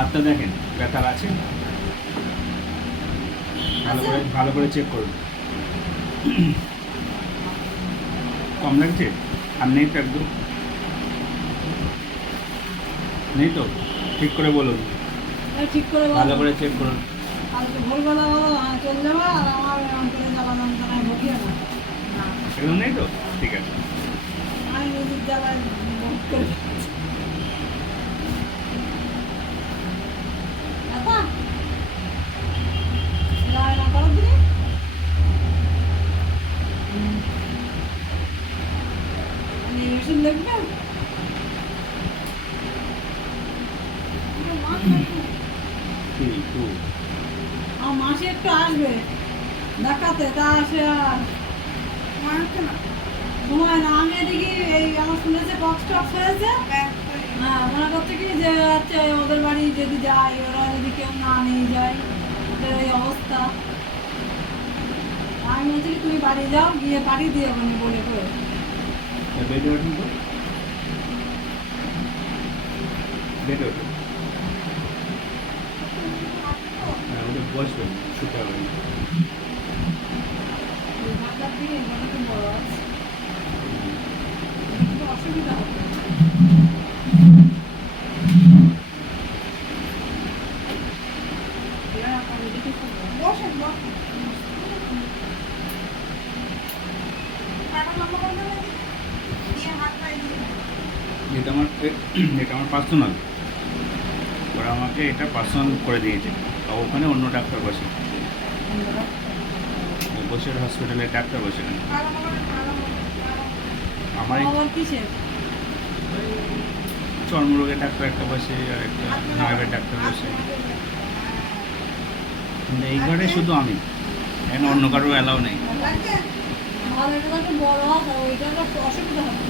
হাতটা দেখেন ব্যথার আছে, ভালো করে চেক করুন। কম লাগছে? আর নেই তো একদম? নেই তো? ঠিক করে বলুন, ঠিক করে ভালো করে চেক করুন। কালকে ভোরবেলা চলে যাবো আর আমার অন্তরে জ্বালা যন্ত্রণায় ভুগিয়ে না। একদম নেই তো? ঠিক আছে। আমি নিজের জ্বালায় ভোগ করে দাদা যায় না করার দিনে মেশিন দেখবেন। আমার মাসি একটু আসবে দেখাতে, তা আসে আর সময় না। আমি এদিকে এই আমার শুনেছে বক্স টক্স হয়েছে। হ্যাঁ, মনে করছে কি যে হচ্ছে ওদের বাড়ি যদি যাই, ওরা যদি কেউ না নিয়ে যায়, ওদের এই অবস্থা। আমি বলছি কি তুমি বাড়ি যাও, গিয়ে পাঠিয়ে দিয়ে ওখানে বলে করে। বেডে ওঠেন তো, বেডে ওঠেন। হ্যাঁ, ওটা বসবেন, শুতে হবে না। ওই ভাবলার দিকে এখানে তো বড় আছে, একটু অসুবিধা হবে। বসেন বসেন। এটা আমার পার্সোনাল, ওরা আমাকে এটা পার্সোনাল করে দিয়েছে। আর ওখানে অন্য ডাক্তার বসে, বসের হসপিটালে ডাক্তার বসে না। আমার এই আবার কিসের? চর্মরোগের ডাক্তার একটা বসে, আর একটা নার্ভের ডাক্তার বসে। কিন্তু এই ঘরে শুধু আমি, এখানে অন্য কারোর অ্যালাউ নেই। আমার এটা একটা বড় আছে, ওইটা একটা অসুবিধা হবে।